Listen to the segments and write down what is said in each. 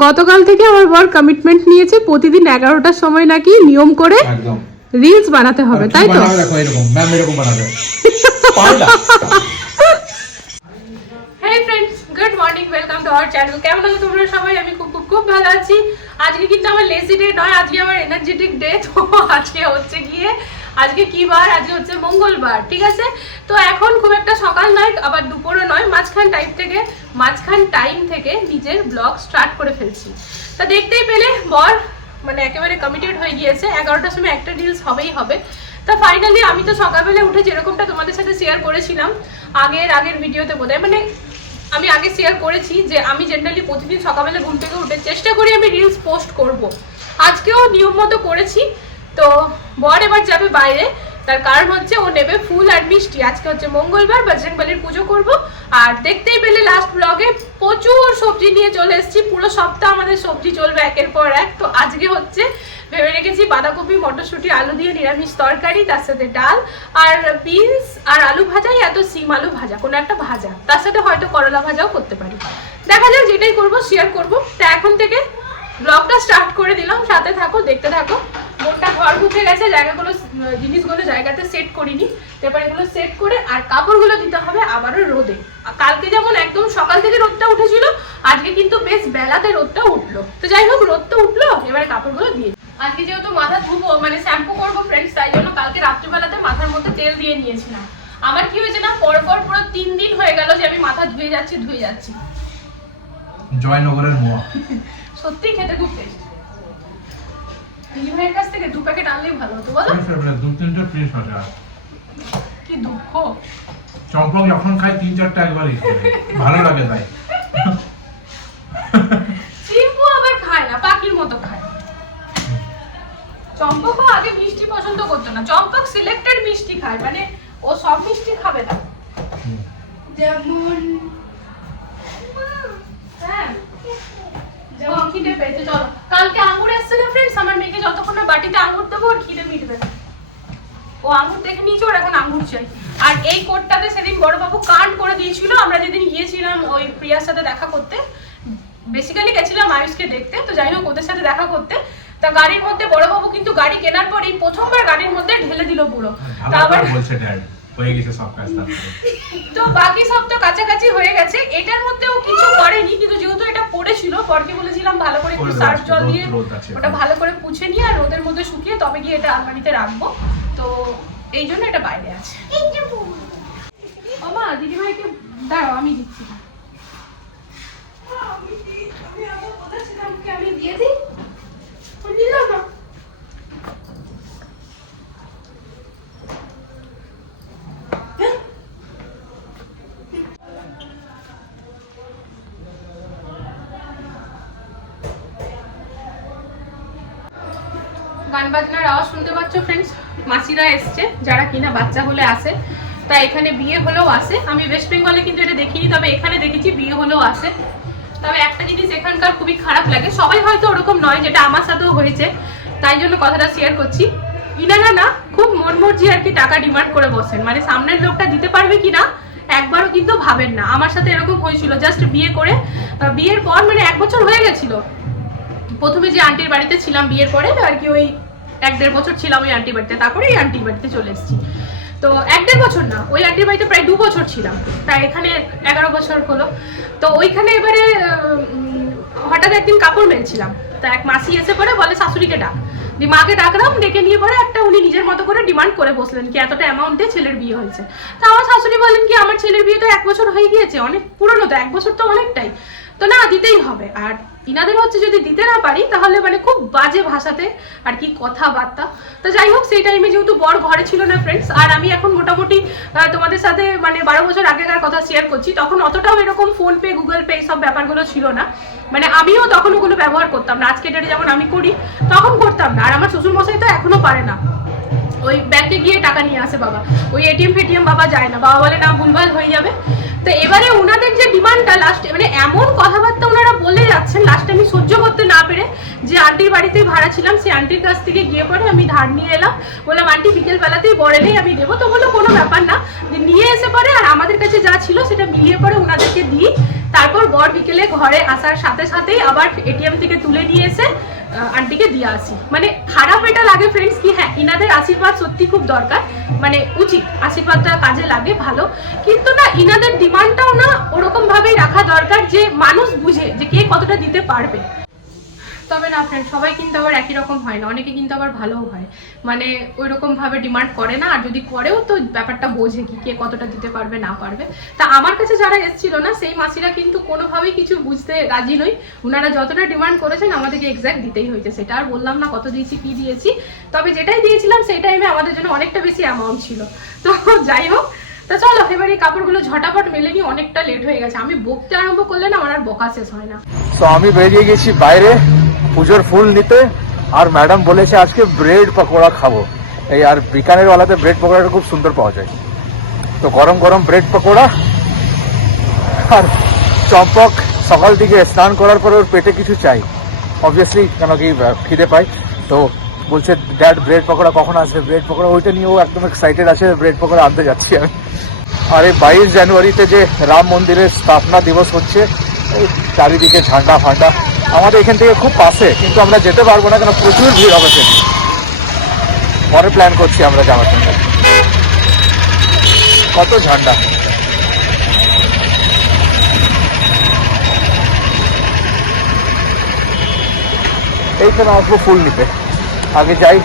গতকাল থেকে আমার বর কমিটমেন্ট নিয়েছে প্রতিদিন এগারোটার সময় নাকি নিয়ম করে রিলস বানাতে হবে তাই তো? বানাবে দেখো এরকম ম্যাম এরকম বানাবে। পাল্টা। Hey friends good morning welcome to our channel কেমন আছো তোমরা সবাই? আমি খুব খুব খুব ভালো আছি। আজকে কিন্তু আমার লেজি ডে নয় আজকে আমার এনার্জেটিক ডে তো আজকে হচ্ছে গিয়ে আজকে কি বার? আজকে হচ্ছে মঙ্গলবার, ঠিক আছে? তো এখন খুব একটা সকাল নয়, আবার দুপুরও নয়, মাঝখান টাইম থেকে, মাঝখান টাইম থেকে নিজের ব্লগ স্টার্ট করে ফেলছি। তা দেখতেই পেলে, বর মানে একেবারে কমিটেড হয়ে গিয়েছে, এগারোটার সময় একটা রিলস হবেই হবে। তা ফাইনালি আমি তো সকালবেলা উঠে যেরকমটা তোমাদের সাথে শেয়ার করেছিলাম, আগের আগের ভিডিওতে বোধহয় মানে আমি আগে শেয়ার করেছি যে আমি জেনারেলি প্রতিদিন সকালবেলা ঘুম থেকে উঠে চেষ্টা করি আমি রিলস পোস্ট করব। আজকেও নিয়ম মতো করেছি তো বর এবার যাবে বাইরে। তার কারণ হচ্ছে ও নেবে ফুল আর মিষ্টি। আজকে হচ্ছে মঙ্গলবার, বজরংবলির পুজো করব। আর দেখতেই পেলে লাস্ট ব্লগে প্রচুর সবজি নিয়ে চলে এসেছি। পুরো সপ্তাহ আমাদের সবজি চলবে একের পর এক। তো আজকে হচ্ছে ভেবে রেখেছি বাঁধাকপি, মটরশুঁটি, আলু দিয়ে নিরামিষ তরকারি, তার সাথে ডাল আর বিনস আর আলু ভাজাই এত সিম আলু ভাজা, কোনো একটা ভাজা। তার সাথে হয়তো করলা ভাজাও করতে পারি। দেখা যাক যেটাই করব শেয়ার করব। তা এখন থেকে ব্লগটা স্টার্ট করে দিলাম। সাথে থাকো, দেখতে থাকো। ঘর ঢুকে গেছে জায়গাগুলো জিনিসগুলো জায়গাতে সেট করিনি। এবার এগুলো সেট করে আর কাপড়গুলো দিতে হবে আবারও রোদে। আর কালকে যেমন একদম সকাল থেকে রোদটা উঠেছিল আজকে কিন্তু বেশ বেলাতে রোদটা উঠল। তো যাই হোক রোদটা উঠল এবারে কাপড়গুলো দিয়ে আজকে যেহেতু মাথা ধুবো মানে শ্যাম্পু করব ফ্রেন্ডস তাই জন্য কালকে রাত্রিবেলাতে মাথার মধ্যে তেল দিয়ে নিয়েছিলাম। আমার কি হয়েছে না পরপর পুরো তিন দিন হয়ে গেল যে আমি মাথা ধুয়ে যাচ্ছি ধুয়ে যাচ্ছি। জয়নগরের মোয়া। সত্যি খেতে খুব টেস্ট দিদি ভাইয়ের কাছ থেকে দু প্যাকেট আনলেই ভালো হতো বলো। দু তিনটে পিস আছে কি দুঃখ। চম্পক যখন খাই তিন চারটা একবারই ভালো লাগে তাই। চিম্পু আবার খায় না পাখির মতো খায়। চম্পকও আগে মিষ্টি পছন্দ করতো না। চম্পক সিলেক্টেড মিষ্টি খায় মানে ও সব মিষ্টি খাবে না। যেমন হ্যাঁ যেমন খিদে পেয়েছে চলো। কালকে আঙুর এসছে না ফ্রেন্ডস আমার মেয়েকে যতক্ষণ না বাটিতে আঙুর দেবো ওর খিদে মিটবে না। ও আঙুর দেখে নিয়েছে ওর এখন আঙুর চাই। আর এই কোটটাতে সেদিন বড়বাবু কান্ড করে দিয়েছিল আমরা যেদিন গিয়েছিলাম ওই প্রিয়ার সাথে দেখা করতে বেসিক্যালি গেছিলাম আয়ুষকে দেখতে তো যাই হোক ওদের সাথে দেখা করতে। তা গাড়ির মধ্যে বড়বাবু কিন্তু গাড়ি কেনার পরেই প্রথমবার গাড়ির মধ্যে ঢেলে দিল পুরো। তা আবার বলছে ড্যাড হয়ে গেছে সব কাজ তো বাকি সব তো কাছাকাছি হয়ে গেছে। এটার মধ্যেও কিছু করেনি কিন্তু যেহেতু এটা পড়েছিল পরকে বলেছিলাম ভালো করে একটু সার্ফ জল দিয়ে ওটা ভালো করে পুছে নিয়ে আর রোদের মধ্যে শুকিয়ে তবে গিয়ে এটা আলমারিতে রাখব। তো এই জন্য এটা বাইরে আছে। মামা দিদিভাইকে দাঁড়াও আমি দিচ্ছি। আমি দিয়ে দিই ও দিল না। গান বাজনার আওয়াজ শুনতে পাচ্ছ ফ্রেন্ডস মাসিরা এসছে, যারা কিনা বাচ্চা হলে আসে। তা এখানে বিয়ে হলেও আসে। আমি ওয়েস্ট বেঙ্গলে কিন্তু এটা দেখিনি, তবে এখানে দেখেছি বিয়ে হলেও আসে। তবে একটা জিনিস এখানকার খুবই খারাপ লাগে। সবাই হয়তো ওরকম নয়, যেটা আমার সাথেও হয়েছে। তাই জন্য কথাটা শেয়ার করছি। ইনারা না, খুব মন মর্জি আর কি টাকা ডিমান্ড করে বসেন। মানে সামনের লোকটা দিতে পারবে কি না একবারও কিন্তু ভাবেন না। আমার সাথে এরকম হয়েছিল জাস্ট বিয়ে করে। বিয়ের পর মানে এক বছর হয়ে গেছিল। প্রথমে যে আন্টির বাড়িতে ছিলাম বিয়ের পরে, আর কি ওই এক দেড় বছর ছিলাম ওই আন্টি বাড়িতে তারপরে এই আন্টির বাড়িতে চলে এসেছি। তো এক দেড় বছর না, ওই আন্টির বাড়িতে প্রায় দু বছর ছিলাম তাই এখানে এগারো বছর হলো। তো ওইখানে এবারে হঠাৎ একদিন কাপড় মেলছিলাম, তা এক মাসি এসে পরে বলে, শাশুড়িকে ডাক। দি, মাকে ডাকলাম, ডেকে নিয়ে পরে একটা উনি নিজের মতো করে ডিমান্ড করে বসলেন কি এতটা অ্যামাউন্টে ছেলের বিয়ে হয়েছে? তা আমার শাশুড়ি বললেন কি, আমার ছেলের বিয়ে তো এক বছর হয়ে গিয়েছে, অনেক পুরনো, তো এক বছর তো অনেকটাই। তো না, দিতেই হবে। আর ইনাদের হচ্ছে যদি দিতে না পারি, তাহলে মানে খুব বাজে ভাষাতে আর কি কথাবার্তা। তো যাই হোক, সেই টাইমে যেহেতু বর ঘরে ছিল না ফ্রেন্ডস আর আমি এখন মোটামুটি তোমাদের সাথে মানে বারো বছর আগেকার কথা শেয়ার করছি, তখন অতটাও এরকম ফোন পে গুগল পে সব ব্যাপারগুলো ছিল না। মানে আমিও তখন ওগুলো ব্যবহার করতাম না। আজকে ডেটে যেমন আমি করি, তখন করতাম না। আর আমার শ্বশুর মশাই তো এখনও পারে না। ওই ব্যাংকে গিয়ে টাকা নিয়ে আসে বাবা। ওই এটিএম ফেটিএম বাবা যায় না। বাবা বলে, না, ভুলভাল হয়ে যাবে। তো এবারে ওনাদের যে ডিমান্ডটা লাস্টে মানে এমন কথাবার্তা ওনারা বলে যাচ্ছেন লাস্টে আমি সহ্য করতে না পেরে যে আন্টির বাড়িতেই ভাড়া ছিলাম, সেই আন্টির কাছ থেকে গিয়ে পরে আমি ধার নিয়ে এলাম। বললাম, আন্টি বিকেলবেলাতেই বড়েলেই আমি দেবো। তো বলল, কোনো ব্যাপার না। যে নিয়ে এসে পরে আর আমাদের কাছে যা ছিল সেটা মিলিয়ে পরে ওনাদেরকে দিই। তারপর বর বিকেলে ঘরে আসার সাথে সাথেই আবার এটিএম থেকে তুলে নিয়ে এসে আন্টিকে দিয়ে আসি। মানে খারাপ এটা লাগে ফ্রেন্ডস কি হ্যাঁ ইনাদের আশীর্বাদ সত্যি খুব দরকার। মানে উচিত, আশীর্বাদটা কাজে লাগে, ভালো। কিন্তু না, ইনাদের ডিমান্ডটাও না ওরকম ভাবেই রাখা দরকার যে মানুষ বুঝে যে কে কতটা দিতে পারবে। তবে না ফ্রেন্ড সবাই কিন্তু আবার একই রকম হয় না, অনেকে কিন্তু আবার ভালোও হয়। মানে ওই রকম ভাবে ডিমান্ড করে না, আর যদি করেও তো ব্যাপারটা বোঝে কি, কে কতটা দিতে পারবে, না পারবে। তা আমার কাছে যারা এসেছিল না, সেই মাসিরা কিন্তু কোনোভাবেই কিছু বুঝতে রাজি নই। ওনারা যতটা ডিমান্ড করেছেন, আমাদেরকে এক্স্যাক্ট দিতেই হয়েছে। সেটা আর বললাম না কত দিয়েছি, কি দিয়েছি। তবে যেটাই দিয়েছিলাম, সেই টাইমে আমাদের জন্য অনেকটা বেশি অ্যামাউন্ট ছিল। তো যাই হোক, তা চলো, এবার এই কাপড়গুলো ঝটাপট মেলে নিয়ে অনেকটা লেট হয়ে গেছে। আমি বকতে আরম্ভ করলে না, আমার আর বকা শেষ হয় না। তো আমি বেরিয়ে গেছি বাইরে। পুজোর ফুল নিতে, আর ম্যাডাম বলেছে আজকে ব্রেড পকোড়া খাব। এই আর বিকানের ওয়ালাতে ব্রেড পকোড়াটা খুব সুন্দর পাওয়া যায়। তো গরম গরম ব্রেড পকোড়া, আর চম্পক সকাল থেকে স্নান করার পরে ওর পেটে কিছু চাই। অবভিয়াসলি কেন কি খিদে পাই তো বলছে ড্যাড ব্রেড পকোড়া কখন আসবে? ব্রেড পকোড়া, ওইটা নিয়ে ও একদম এক্সাইটেড আছে, ব্রেড পকোড়া আনতে যাচ্ছি আমি। আর এই বাইশ জানুয়ারিতে যে রাম মন্দিরের স্থাপনা দিবস হচ্ছে চারিদিকে ঝান্ডা ফান্ডা। আমাদের এখান থেকে খুব পাশে, কিন্তু আমরা যেতে পারব না কেন প্রচুর ভিড় হবে সেদিন। পরে প্ল্যান করছি আমরা যাওয়ার জন্য। কত ঝান্ডা। এইখানে আসব ফুল নিতে। আগে যাই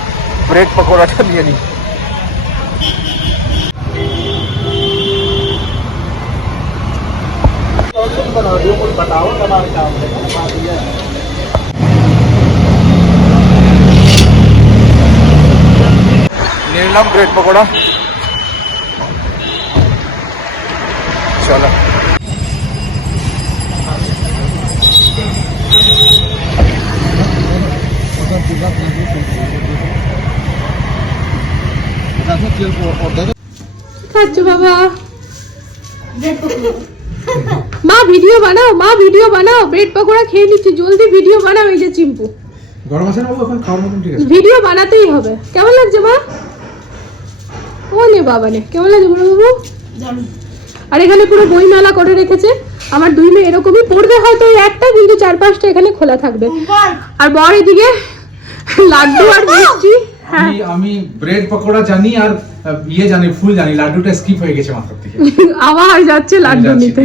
ব্রেড পকোড়াটা নিয়ে নিই। নিয়ে নিলাম ব্রেড পকোড়া চলো খাচ্ছ বাবা মা ভিডিও বানাও মা ভিডিও বানাও ব্রেড পকোড়া খেয়ে নিচ্ছি জলদি ভিডিও বানাও এই যে চিম্পু। গরম আছে না বাবু এখন খাওয়ার মতন ঠিক আছে। ভিডিও বানাতেই হবে। কেমন লাগছে মা? ও নে বাবা নে কেমন লাগছে বড় বাবু আর এখানে পুরো বই মেলা করে রেখেছে। আমার দুই মেয়ে এরকমই পড়বে হয়তো একটা কিন্তু চার পাঁচটা এখানে খোলা থাকবে। আর বর এদিকে লাড্ডু আর মিষ্টি। হ্যাঁ আমি ব্রেড পকোড়া জানি আর ইয়ে জানি ফুল জানি লাড্ডুটা স্কিপ হয়ে গেছে মাথার থেকে। আবার যাচ্ছে লাড্ডু নিতে।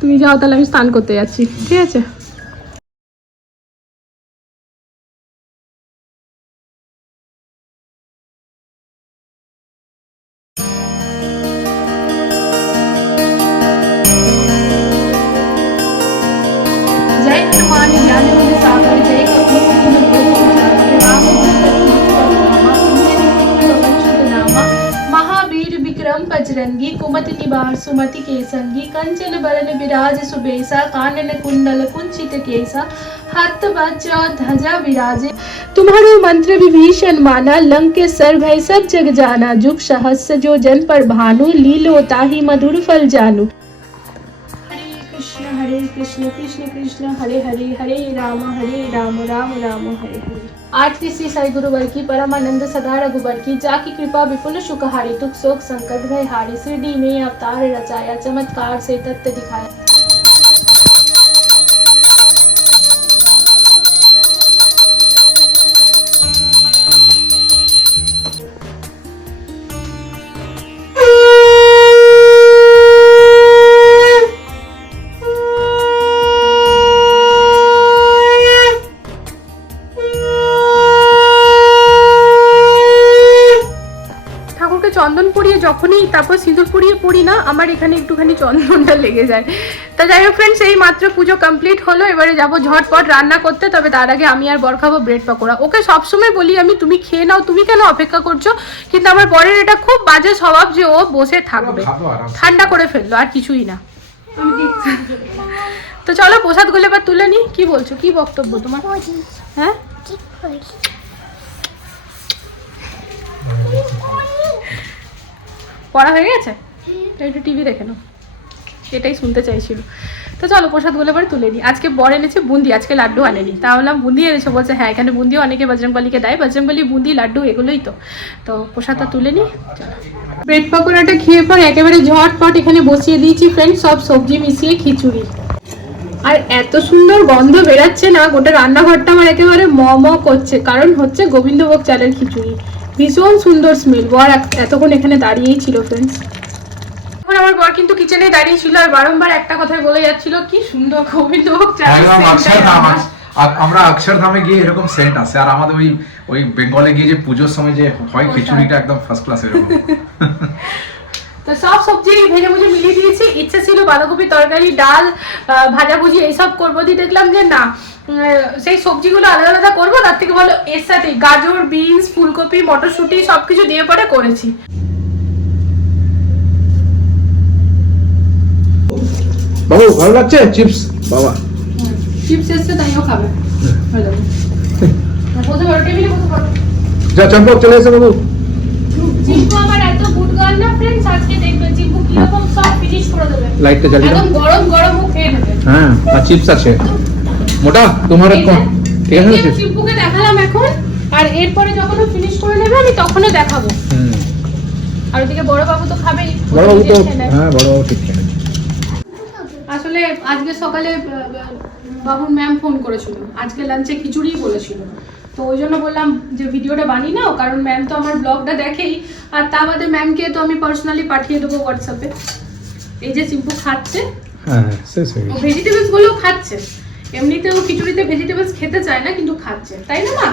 তুমি যাও তাহলে আমি স্নান করতে যাচ্ছি ঠিক আছে? सुमति के संगी कंचन बरन विराज सुबेसा, कानन कुंडल कुंचित केसा, हत वज्र ध्वजा विराजे। तुम्हारो मंत्र विभीषण माना, लंक सर भय सब जग जाना, जुग सहस्य जो जन पर भानु, लीलो ताही मधुर फल जानू। कृष्ण, हरे कृष्ण कृष्ण कृष्ण, हरे हरे हरे राम हरे राम राम राम, हरे हरे। आज की श्री साई गुरुवर की परमानंद सदा रघुबर की जाकी कृपा विपुल सुख हारी दुख, शोक, संकट, भय हारी शिरडी में अवतार रचाया, चमत्कार से तत्व दिखाया। চন্দন পরিয়ে যখনই তারপর সিঁদুর পরিয়ে পড়ি না আমার এখানে একটুখানি চন্দনটা লেগে যায়। তা যাই হোক ফ্রেন্ডস এই মাত্র পুজো কমপ্লিট হলো এবারে যাব ঝটপট রান্না করতে তবে তার আগে আমি আর বর খাব ব্রেড পকোড়া। ওকে সবসময় বলি আমি তুমি খেয়ে নাও তুমি কেন অপেক্ষা করছ? কিন্তু আমার বরের এটা খুব বাজে স্বভাব যে ও বসে থাকবে। ঠান্ডা করে ফেলল আর কিছুই না। তো চলো প্রসাদগুলো এবার তুলে নি। কি বলছো? কি বক্তব্য তোমার? হ্যাঁ? পড়া হয়ে গেছে? একটু টিভি দেখে নাও। এটাই শুনতে চাইছিল। তো চলো প্রসাদগুলো এবার তুলে নিই। আজকে বর এনেছে বুন্দি, আজকে লাড্ডু আনেনি। তা বললাম, বুন্দি এনেছে, বলছে হ্যাঁ এখানে বুন্দিও অনেকে বজরংবলীকে দেয়। বজরংবলী, বুন্দি, লাড্ডু এগুলোই তো। তো প্রসাদটা তুলে নিই। ব্রেড পকোড়াটা খেয়ে পর একেবারে ঝটপট এখানে বসিয়ে দিয়েছি ফ্রেন্ড সব সবজি মিশিয়ে খিচুড়ি। আর এত সুন্দর গন্ধ বেরাচ্ছে না, গোটা রান্নাঘরটা আমার একেবারে ম ম করছে, কারণ হচ্ছে গোবিন্দভোগ চালের খিচুড়ি। ভীষণ সুন্দর স্মেল বর এতক্ষণ এখানে দাঁড়িয়েই ছিল ফ্রেন্ডস এখন আমার বর কিন্তু কিচেনে দাঁড়িয়ে ছিল আর বারংবার একটা কথাই বলে যাচ্ছিল কি সুন্দর গোবিন্দভোগ অক্ষরধাম আমার। অক্ষরধামে গিয়ে এরকম সেন্ট আছে। আর আমাদের ওই ওই বেঙ্গলে গিয়ে যে পুজোর সময় যে হয় খিচুড়িটা একদম ফার্স্ট ক্লাস এরকম। সব সবজি ভেজে ভুজে মিলিয়ে দিয়েছি। ইচ্ছে ছিল বাঁধাকপি তরকারি ডাল ভাজাভুজি এইসব করব দিয়ে দেখলাম যে না সেই সবজিগুলো আলাদা আলাদা করব তার থেকে ভালো এর সাথে গাজর বিনস ফুলকপি মটরশুঁটি সবকিছু দিয়ে পরে করেছি। বাবু ভালো লাগছে? চিপস বাবা। চিপস এসছে তাইও খাবে। যা চম্পক চলে এসে বাবু। চিম্পু আমার এত গুড গার্ল না আজকে দেখবে সব ফিনিশ করে দেবে। লাইটটা জ্বালিয়ে দাও। একদম গরম গরম খেয়ে নেবে। হ্যাঁ আর চিপস আছে। মোটা তোমার কম ঠিক আছে দেখালাম এখন। আর এরপরে যখন ও ফিনিশ করে নেবে আমি তখনও দেখাবো। হুম। আর ওদিকে বড় বাবু তো খাবেই। বড় বাবু তো। হ্যাঁ বড় বাবু ঠিক আসলে আজকে সকালে বাবুর ম্যাম ফোন করেছিল। আজকে লাঞ্চে খিচুড়ি বলেছিল। তো ওই জন্য বললাম যে ভিডিওটা বানিয়ে নাও কারণ ম্যাম তো আমার ব্লগটা দেখেই আর তা বাদে ম্যামকে তো আমি পার্সোনালি পাঠিয়ে দেবো হোয়াটসঅ্যাপে এই যে চিম্পু খাচ্ছে। হ্যাঁ শেষ হয়ে ভেজিটেবলস গুলোও খাচ্ছে। এমনিতেও খিচুড়িতে ভেজিটেবলস খেতে চায় না কিন্তু খাচ্ছে। তাই না মা?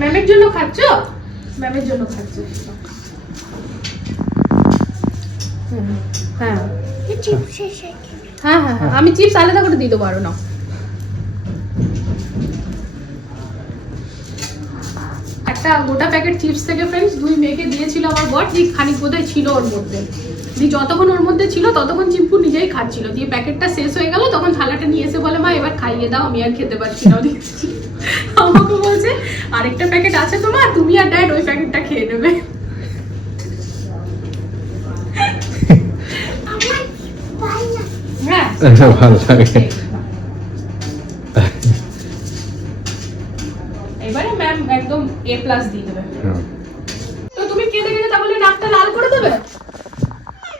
ম্যামের জন্য খাচ্ছ? ম্যামের জন্য খাচ্ছে। হুম, হ্যাঁ। হ্যাঁ হ্যাঁ হ্যাঁ আমি চিপস আলাদা করে দিতে পারো না একটা গোটা প্যাকেট চিপস থেকে ফ্রেন্ডস দুই মেয়েকে দিয়েছিল আমার বর ঠিক খানিক বোধহয় ছিল ওর মধ্যে। দিয়ে যতক্ষণ ওর মধ্যে ছিল ততক্ষণ চিম্পু নিজেই খাচ্ছিল। দিয়ে প্যাকেটটা শেষ হয়ে গেল তখন থালাটা নিয়ে এসে বলে মা এবার খাইয়ে দাও আমি আর খেতে পারছি না। ওদিকে আমাকে বলছে আরেকটা প্যাকেট আছে তোমার তুমি আর ড্যাড ওই প্যাকেটটা খেয়ে নেবে। হ্যাঁ ভালো লাগে এবারে ম্যাম একদম এ প্লাস দিয়ে দেবে। হ্যাঁ। তো তুমি কেঁদে কেঁদে তাহলে নাকটা লাল করে দেবে?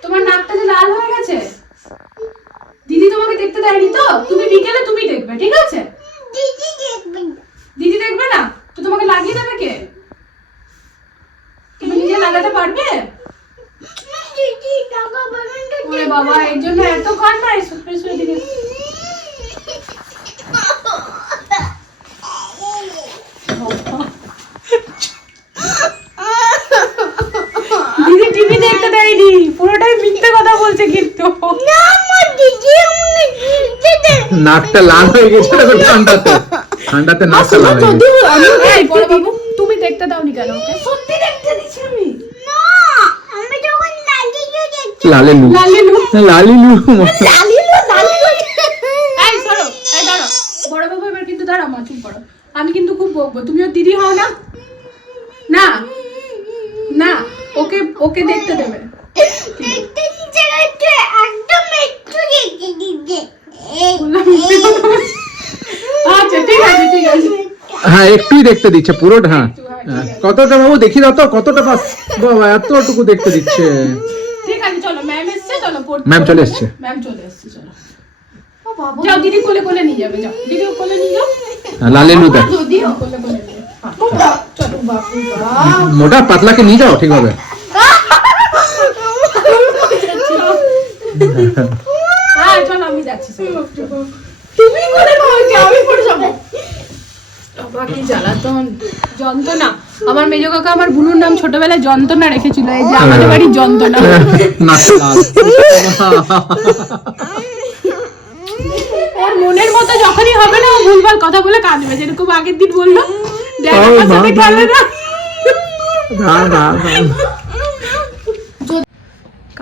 তোমার নাকটা যে লাল হয়ে গেছে? দিদি তোমাকে দেখতে দেয়নি তো? তুমি বিকেলে তুমি দেখবে ঠিক আছে? দিদি দেখবে। না? তো তোমাকে লাগিয়ে দেবে কে? তুমি নিজে লাগাতে পারবে? বাবা এর জন্য এত কান্না এসো এসো দিদি টিভি দেখতে দেয়নি পুরোটাই মিথ্যে কথা বলছে কিন্তু। নাকটা লাল হয়ে গেছে ঠান্ডাতে। ঠান্ডাতে নাকটা লাল হয়ে গেছে। এই বড় বাবু তুমি দেখতে দাওনি কেন ওকে? লালেলু লালিলু লালিলু এই ধরো এই দাঁড়াও বড় বাবু এবার কিন্তু দাঁড়াও মা চুপ করো। আমি কিন্তু খুব বকবো। তুমিও দিদি হও না? না। না ওকে ওকে দেখতে দেবে বললাম মিথ্যে কথা বলছে। আচ্ছা ঠিক আছে ঠিক আছে হ্যাঁ একটুই দেখতে দিচ্ছে পুরোটা হ্যাঁ। কতটা বাবু দেখি দাও তো কতটা পাস বাবা এতটুকু দেখতে দিচ্ছে। ঠিক আছে চলো ম্যাম এসছে চলো পড়তে ম্যাম চলে এসছে। ম্যাম চলে এসছে চলো। যাও দিদি কোলে কোলে নিয়ে যাবে যাও। দিদি কোলে নিয়ে যাও। হ্যাঁ, কোলে কোলে। হ্যাঁ, চলো বাপরে মোটা পাতলাকে নিয়ে যাও ঠিক হবে হ্যাঁ চলো আমি যাচ্ছি তুমি আমি পড়ে যাব। বাবা আমার মেজ কাকা, আমার বুনুর নাম ছোটবেলায় যন্ত্রণা রেখেছিল। এই যে আমাদের বাড়ির যন্ত্রণা। ওর মনের মতো যখনই হবে না, ও ভুলভাল কথা বলে কাঁদবে, যেরকম আগের দিন বলল। দেখ না।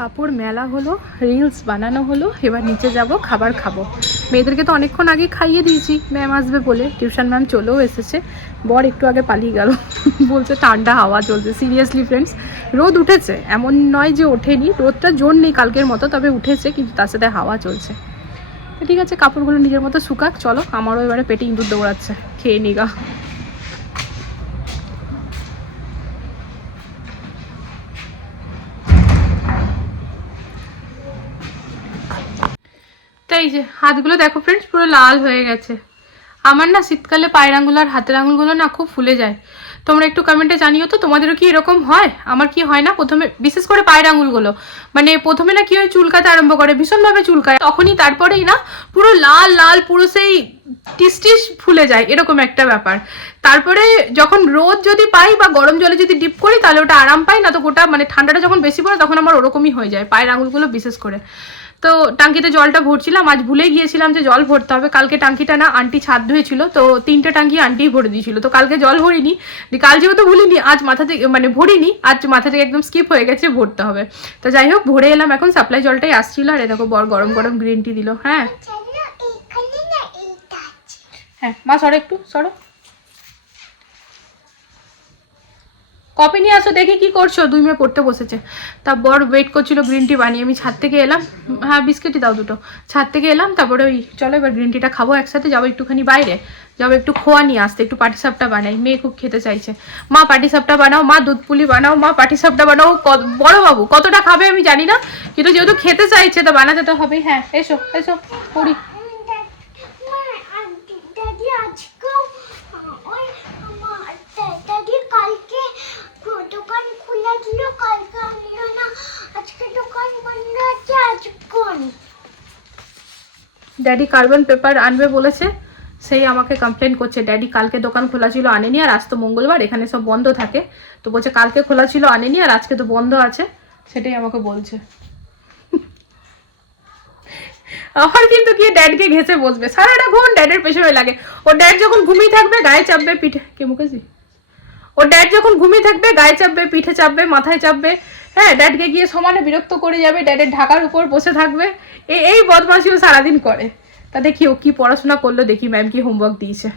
কাপড় মেলা হলো রিলস বানানো হলো, এবার নিচে যাব, খাবার খাব। মেয়েদেরকে তো অনেকক্ষণ আগে খাইয়ে দিয়েছি ম্যাম আসবে বলে। টিউশন ম্যাম চলেও এসেছে। বর একটু আগে পালিয়ে গেল। বলছে, ঠান্ডা হাওয়া চলছে সিরিয়াসলি ফ্রেন্ডস রোদ উঠেছে, এমন নয় যে ওঠেনি। রোদটা জোর নেই কালকের মতো, তবে উঠেছে, কিন্তু তার সাথে হাওয়া চলছে। ঠিক আছে, কাপড়গুলো নিজের মতো শুকাক, চলো, আমারও এবারে পেটে ইঁদুর দৌড়াচ্ছে। খেয়ে নিগা এই যে, হাতগুলো দেখো ফ্রেন্ডস পুরো লাল হয়ে গেছে। আমার না শীতকালে পায়ের আঙুল আর হাতের আঙুলগুলো না খুব ফুলে যায়। তোমরা একটু কমেন্টে জানিও তো, তোমাদেরও কি এরকম হয়? আমার কি হয় না? প্রথমে, বিশেষ করে পায়ের আঙুলগুলো মানে প্রথমে না কি হয় চুলকাতে আরম্ভ করে, ভীষণভাবে চুলকায় তখনই তারপরেই না পুরো লাল লাল, পুরো সেই টিস ফুলে যায়, এরকম একটা ব্যাপার। তারপরে যখন রোদ যদি পাই বা গরম জলে যদি ডিপ করি, তাহলে ওটা আরাম পাই, না তো গোটা মানে ঠান্ডাটা যখন বেশি পড়ে, তখন আমার ওরকমই হয়ে যায়, পায়ের আঙুলগুলো বিশেষ করে। তো টাঙ্কিতে জলটা ভরছিলাম আজ ভুলে গিয়েছিলাম যে জল ভরতে হবে। কালকে টাঙ্কিটা না আন্টি ছাদ ধুয়েছিল তো তিনটে টাঙ্কি আন্টি ভরে দিয়েছিল। তো কালকে জল ভরিনি কাল যেহেতু ভুলিনি আজ মাথা থেকে মানে ভরিনি আজ মাথা থেকে একদম স্কিপ হয়ে গেছে ভরতে হবে। তো যাই হোক ভরে এলাম এখন সাপ্লাই জলটাই আসছিল আর এ দেখো বর গরম গরম গ্রিন টি দিল হ্যাঁ। আছে হ্যাঁ মা সরো একটু সরো। কপি নিয়ে আসো? দেখি কি করছ। দুই মেয়ে পড়তে বসেছে। তা বর ওয়েট করছিল গ্রিন টি বানিয়ে। আমি ছাদ থেকে এলাম। হ্যাঁ বিস্কিটই দাও দুটো। ছাদ থেকে এলাম, তারপরে ওই চলো এবার গ্রিন টিটা খাব একসাথে। যাব একটুখানি বাইরে। যাব একটু খোয়া নিয়ে আসতে। একটু পাটিসাপটা বানাই। মেয়ে খুব খেতে চাইছে। মা পাটিসাপটা বানাও। মা, দুধ পুলি বানাও। মা পাটিসাপটা বানাও। বড় বাবু, কতটা খাবে আমি জানি না। কিন্তু যেহেতু খেতে চাইছে, তো বানাতে তো হবেই। হ্যাঁ এসো এসো, পড়ি দাদি আজকেও ওই আমার দাদি কালকে দোকান খোলা ছিল কালকে আনলো না আজকে দোকান বন্ধ আছে আজকে ড্যাডি কার্বন পেপার আনবে বলেছে। সেই আমাকে কমপ্লেন করছে ড্যাডি কালকে দোকান খোলা ছিল, আনেনি, আর আজ তো মঙ্গলবার, এখানে সব বন্ধ থাকে। তো বলছে, কালকে খোলা ছিল, আনেনি, আর আজকে তো বন্ধ আছে। সেটাই আমাকে বলছে। আমার কিন্তু কি ড্যাডকে ঘেসে বসবে। সারাটা ঘুম ড্যাডের পেছনে লাগে। ও ড্যাড যখন ঘুমিয়ে থাকবে, গায়ে চাপবে, পিঠে কে মুখেছি ও ড্যাড যখন ঘুমিয়ে থাকবে, গায়ে চাপবে, পিঠে চাপবে, মাথায় চাপবে হ্যাঁ ড্যাডকে গিয়ে সমানে বিরক্ত করে যাবে ড্যাডের ঢাকার উপর বসে থাকবে। এই এই বদমাশিও সারাদিন করে। তা দেখি ও কি পড়াশোনা করল দেখি ম্যাম কি হোমওয়ার্ক দিয়েছে।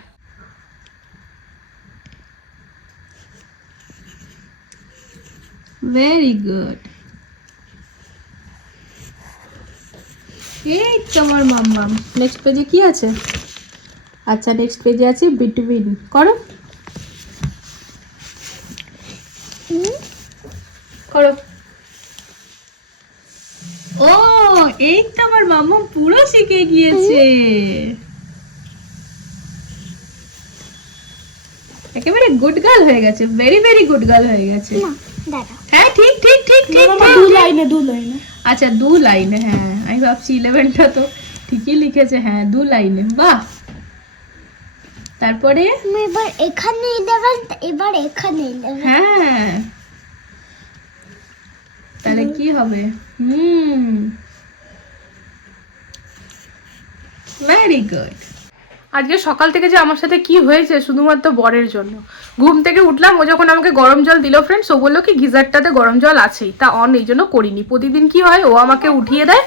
ভেরি গুড এই তোমার মাম্মাম। নেক্সট পেজে কি আছে? আচ্ছা নেক্সট পেজে আছে বিটুইন করো। করো। ও এই তো আমার মাম্মা পুরো শিখে গিয়েছে। একেবারে গুড গার্ল হয়ে গেছে ভেরি ভেরি গুড গার্ল হয়ে গেছে। হ্যাঁ ঠিক ঠিক ঠিক ঠিক দু লাইনে দু লাইনে। আচ্ছা দু লাইনে হ্যাঁ আমি ভাবছি ইলেভেনটা তো ঠিকই লিখেছে হ্যাঁ দু লাইনে বাহ। তারপরে? এবার এখানে ইলেভেন এবার এখানে ইলেভেন হ্যাঁ। কি হবে? হুম। ভেরি গুড আজকে সকাল থেকে যে আমার সাথে কি হয়েছে শুধুমাত্র বরের জন্য। ঘুম থেকে উঠলাম ও যখন আমাকে গরম জল দিল ফ্রেন্ডস ও বলল কি গিজারটাতে গরম জল আছেই তা অন এই জন্য করিনি। প্রতিদিন কি হয় ও আমাকে উঠিয়ে দেয়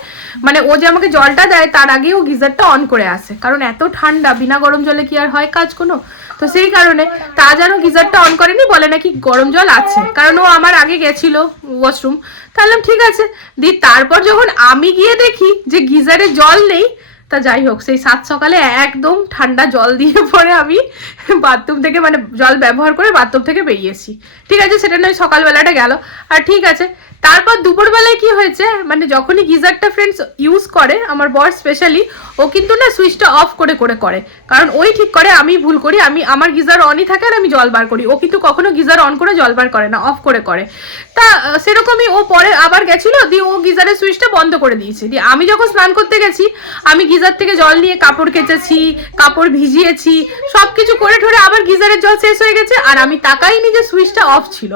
মানে ও যে আমাকে জলটা দেয় তার আগে ও গিজারটা অন করে আসে। কারণ এত ঠান্ডা বিনা গরম জলে কি আর হয় কাজ কোনো? তো সেই কারণে তা যেন গিজারটা অন করেনি, বলে নাকি গরম জল আছে। কারণ ও আমার আগে গেছিল ওয়াশরুম তাহলে ঠিক আছে। দি তারপর যখন আমি গিয়ে দেখি যে গিজারে জল নেই, তা যাই হোক, সেই সাত সকালে একদম ঠান্ডা জল দিয়ে পরে আমি বাথরুম থেকে মানে জল ব্যবহার করে বাথরুম থেকে বেরিয়েছি। ঠিক আছে, সেটা নয়, সকালবেলাটা গেল। আর ঠিক আছে তারপর দুপুরবেলায় কি হয়েছে? মানে যখনই গিজারটা ফ্রেন্ডস ইউজ করে, আমার বর স্পেশালি ও কিন্তু না সুইচটা অফ করে করে করে। কারণ ওই ঠিক করে, আমি ভুল করি, আমি, আমার গিজার অনই থাকে আর আমি জল বার করি। ও কিন্তু কখনো গিজার অন করে, জল বার করে না অফ করে করে। তা, সেরকমই ও পরে আবার গেছিল, দিয়ে ও গিজারের সুইচটা বন্ধ করে দিয়েছে। দিয়ে আমি যখন স্নান করতে গেছি, আমি গিজার থেকে জল নিয়ে কাপড় কেচেছি, কাপড় ভিজিয়েছি সব কিছু করে, ঠরে আবার গিজারের জল শেষ হয়ে গেছে, আর আমি তাকাইনি যে সুইচটা অফ ছিল।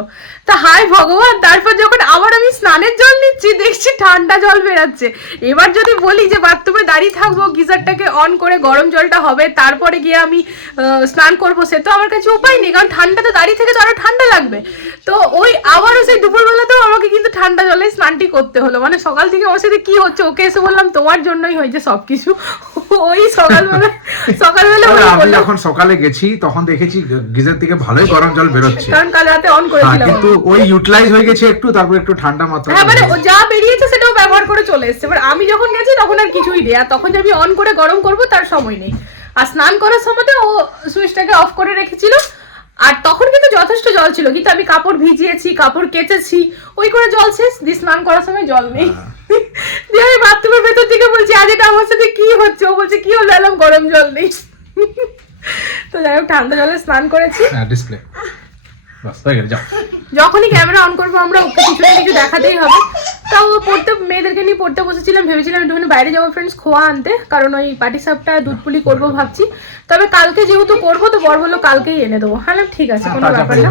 তা হাই ভগবান, তারপর যখন আবার আমি স্নানের জল নিচ্ছি, দেখছি ঠান্ডা জল বেরাচ্ছে। এবার যদি বলি যে বাথরুমে দাঁড়িয়ে থাকব, গিজারটাকে অন করে গরম জলটা হবে, তারপরে গিয়ে আমি স্নান করব, সে তো আমার কাছে উপায় নেই, কারণ ঠান্ডা তো দাঁড়িয়ে থেকে তো আরও ঠান্ডা লাগবে। তো ওই আবারও সেই দুপুরবেলাতেও আমাকে কিন্তু ঠান্ডা জলে স্নানটি করতে হলো। মানে সকাল থেকে আমার সাথে কি হচ্ছে, ওকে এসে বললাম, তোমার জন্যই হয়েছে সবকিছু। ওই সকালবেলা সকালবেলা আমি যখন সকালে গেছি তখন দেখেছি গিজার থেকে ভালোই গরম জল বেরোচ্ছে। কারণ কাল রাতে অন হ্যাঁ, করেছিলাম কিন্তু ওই ইউটিলাইজ হয়ে গেছে একটু তারপর একটু ঠান্ডা মাত্রা হ্যাঁ মানে ও যা বেরিয়েছে সেটাও ব্যবহার করে চলে এসেছে। এবার আমি যখন গেছি তখন আর কিছুই নেই। আর তখন যে আমি অন করে গরম করব তার সময় নেই। আর স্নান করার সময় ও সুইচটাকে অফ করে রেখেছিল। আর তখন কিন্তু যথেষ্ট জল ছিল। কিন্তু আমি কাপড় ভিজিয়েছি কাপড় কেচেছি ওই করে জল শেষ দিয়ে স্নান করার সময় জল নেই। দিয়ে দিয়ে আমি বাথরুমের ভেতর থেকে বলছি আজ এটা আমার সাথে কি হচ্ছে? ও বলছে কি হলো? এলাম গরম জল নেই। তো যাই হোক ঠান্ডা জলে স্নান করেছি। হ্যাঁ ডিসপ্লে হয়ে যখনই ক্যামেরা অন করব আমরা কিছু না কিছু দেখাতেই হবে। তাও পড়তে মেয়েদেরকে নিয়ে পড়তে বসেছিলাম ভেবেছিলাম একটুখানি বাইরে যাব ফ্রেন্ডস খোয়া আনতে কারণ ওই পাটি সাপটা দুধ পুলি করব ভাবছি। তবে কালকে যেহেতু করব তো বর বলল কালকেই এনে দেবো। হ্যাঁ ঠিক আছে কোনো ব্যাপার না।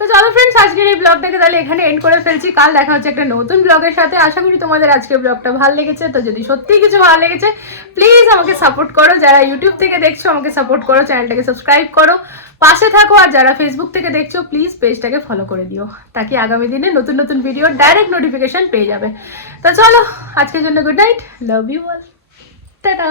তো চলো ফ্রেন্ডস আজকের এই ব্লগটাকে তাহলে এখানে এন্ড করে ফেলছি। কাল দেখা হচ্ছে একটা নতুন ব্লগের সাথে। আশা করি তোমাদের আজকের ব্লগটা ভালো লেগেছে। তো যদি সত্যিই কিছু ভালো লেগেছে প্লিজ আমাকে সাপোর্ট করো। যারা ইউটিউব থেকে দেখছ আমাকে সাপোর্ট করো চ্যানেলটাকে সাবস্ক্রাইব করো। পাশে থাকো আর যারা ফেসবুক থেকে দেখছ প্লিজ পেজটাকে ফলো করে দিও। তাকে আগামী দিনে নতুন নতুন ভিডিও ডাইরেক্ট নোটিফিকেশন পেয়ে যাবে। তো চলো, আজকের জন্য good night love you all tata